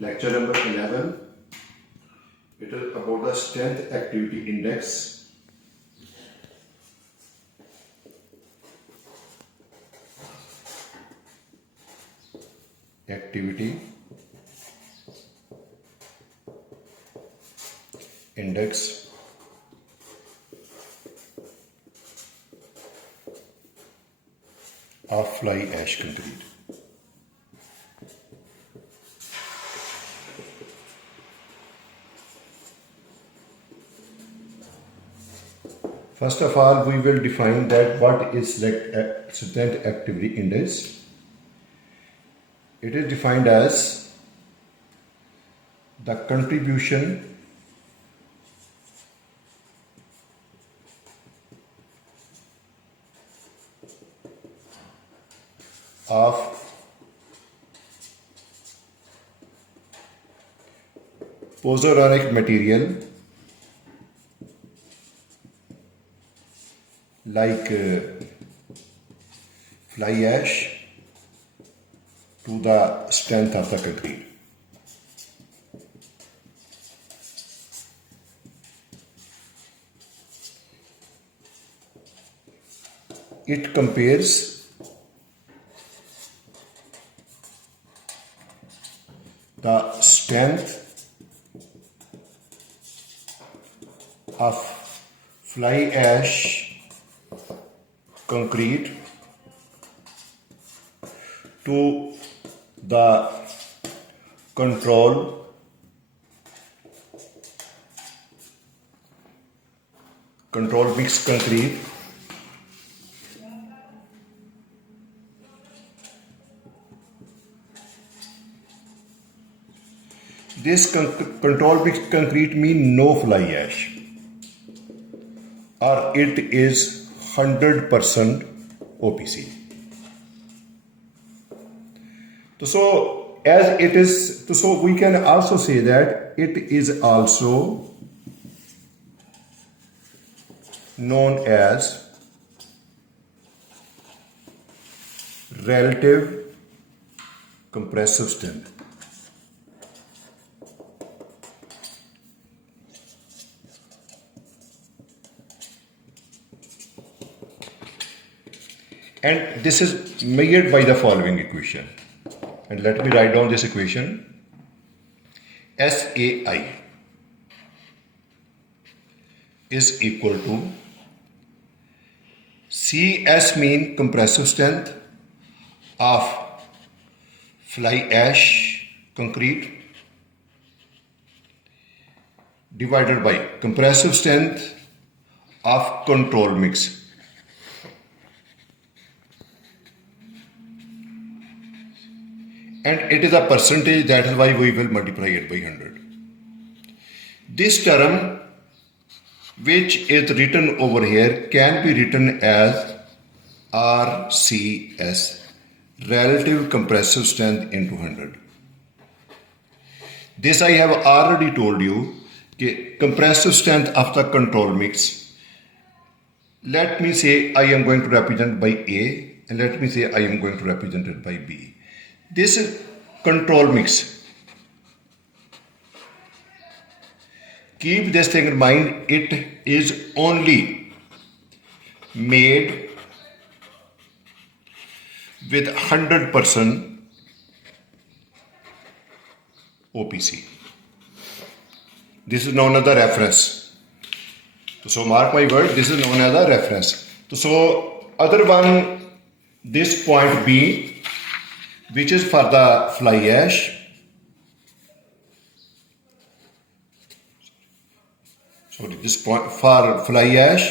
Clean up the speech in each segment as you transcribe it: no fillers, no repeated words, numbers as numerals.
Lecture number 11. It is about the strength activity index. Activity index of fly ash concrete. First of all, we will define that what is strength activity index. It is defined as the contribution of posoronic material like fly ash to the strength of the concrete. It compares the strength of fly ash concrete to the control mixed concrete this control mixed concrete mean no fly ash or it is 100% OPC. So as it is, so we can also say that it is also known as relative compressive strength. And this is measured by the following equation. And let me write down this equation. SAI is equal to CS mean compressive strength of fly ash concrete divided by compressive strength of control mix. And it is a percentage, that is why we will multiply it by 100. This term which is written over here can be written as RCS, relative compressive strength into 100. This I have already told you, compressive strength of the control mix. Let me say I am going to represent by A and let me say I am going to represent it by B. This control mix, keep this thing in mind, it is only made with 100% OPC. This is known as the reference. So mark my word, this is known as the reference. So other one, this point B, which is for the fly ash. Sorry, this point for fly ash,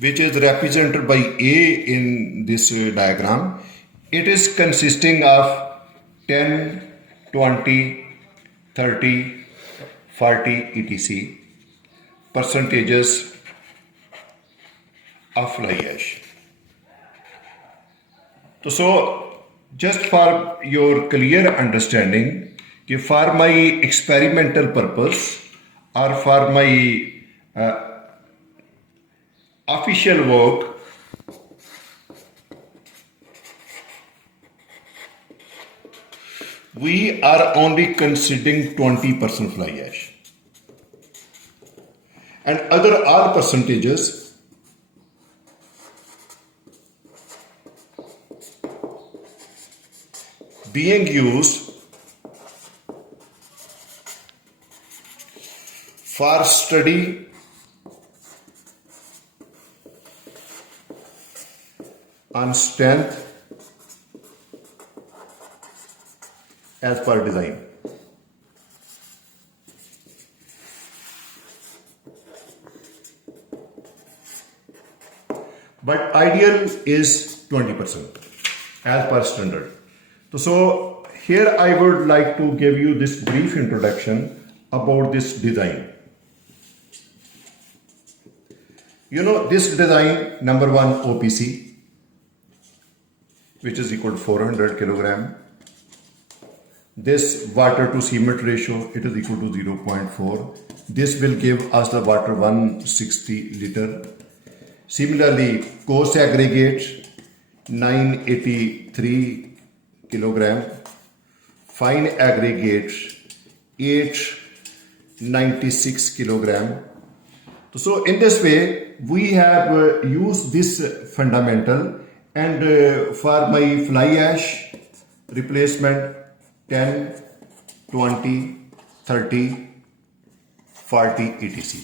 which is represented by A in this diagram. It is consisting of 10, 20, 30, 40, etc. percentages of fly ash. So just for your clear understanding, for my experimental purpose or for my official work, we are only considering 20% fly ash. And other all percentages being used for study on strength as per design. But ideal is 20% as per standard. So here I would like to give you this brief introduction about this design. You know, this design, number one, OPC, which is equal to 400 kilogram. This water to cement ratio, it is equal to 0.4. This will give us the water 160 liter. Similarly, coarse aggregate 983 kilogram. Fine aggregate 896 kilogram. So in this way, we have used this fundamental, and for my fly ash replacement 10, 20, 30, 40 etc.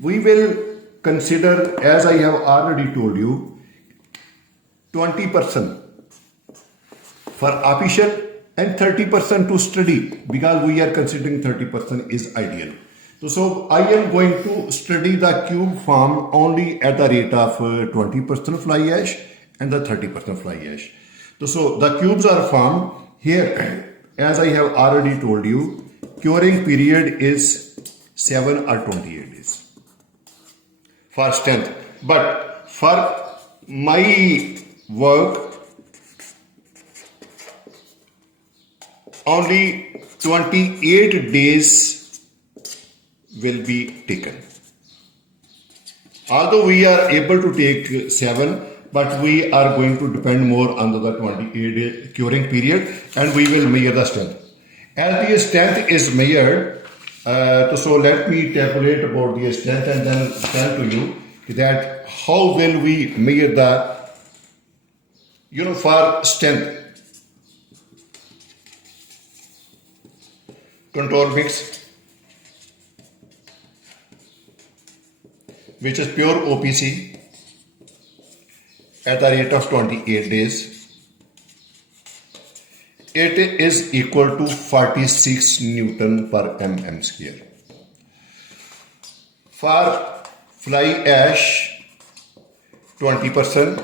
We will consider, as I have already told you, 20% for official and 30% to study, because we are considering 30% is ideal. So I am going to study the cube form only at the rate of 20% fly ash and the 30% fly ash. So the cubes are formed here. As I have already told you, curing period is 7 or 28 days for strength. But for my work, only 28 days will be taken. Although we are able to take 7, but we are going to depend more on the 28-day curing period, and we will measure the strength. As the strength is measured, so let me tabulate about the strength and then tell to you that how will we measure the, for strength. Control mix, which is pure OPC at the rate of 28 days. It is equal to 46 Newton per mm square. For fly ash, 20%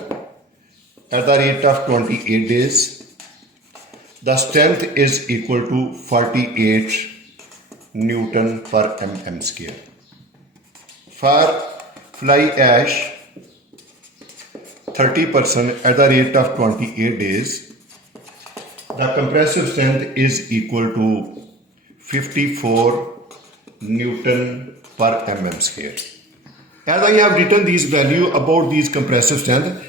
at the rate of 28 days. The strength is equal to 48 Newton per mm square. For fly ash, 30% at the rate of 28 days, the compressive strength is equal to 54 Newton per mm square. As I have written these values about these compressive strength,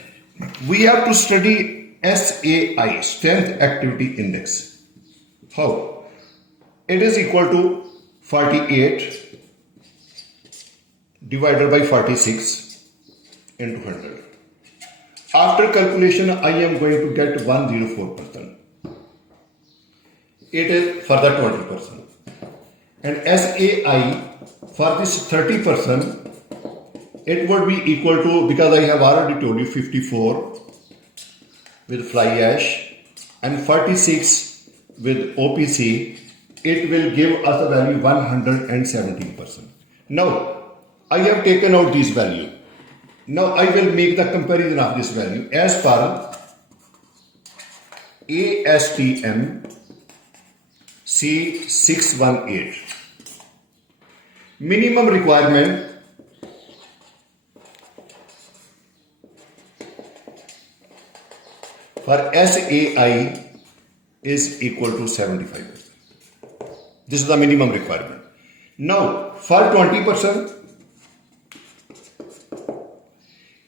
we have to study SAI, Strength Activity Index. How? It is equal to 48 divided by 46 into 100. After calculation, I am going to get 104%. It is for the 20%. And SAI for this 30%, it would be equal to, because I have already told you, 54 with fly ash and 46 with OPC, it will give us a value 117%. Now, I have taken out this value. Now, I will make the comparison of this value as per ASTM C618. Minimum requirement for SAI is equal to 75%. This is the minimum requirement. Now, for 20%,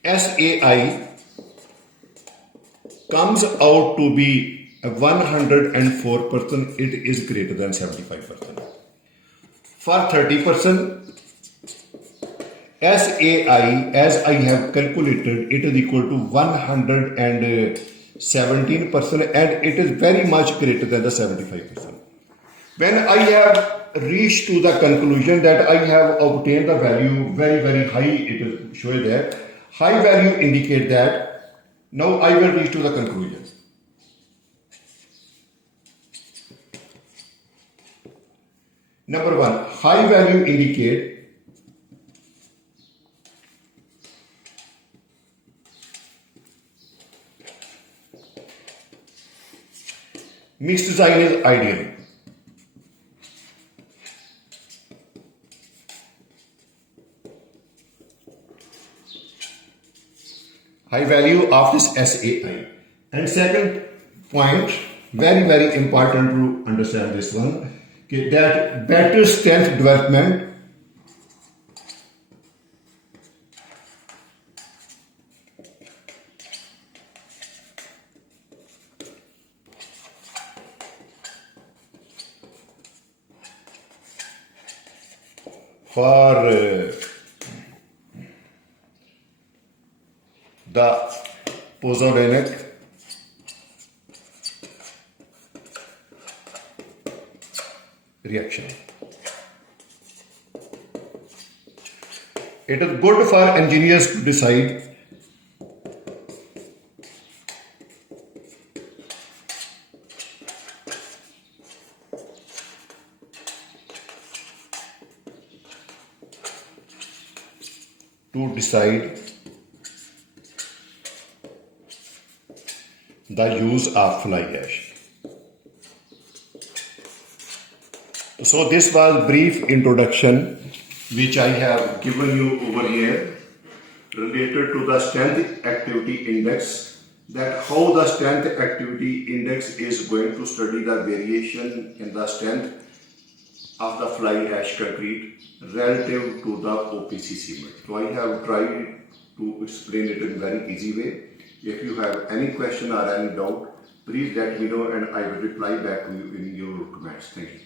SAI comes out to be 104%, it is greater than 75%. For 30%, SAI, as I have calculated, it is equal to 117%, and it is very much greater than the 75%. When I have reached to the conclusion that I have obtained the value very, very high, it is shown that high value indicate that now I will reach to the conclusion. Number one, high value indicate mixed design is ideal. High value of this SAI. And second point, very, very important to understand this one, that better strength development for the pozzolanic reaction. It is good for engineers to decide the use of fly ash. So this was brief introduction which I have given you over here related to the strength activity index, that how the strength activity index is going to study the variation in the strength of the fly ash concrete relative to the OPC cement. So I have tried to explain it in a very easy way. If you have any question or any doubt, please let me know and I will reply back to you in your comments. Thank you.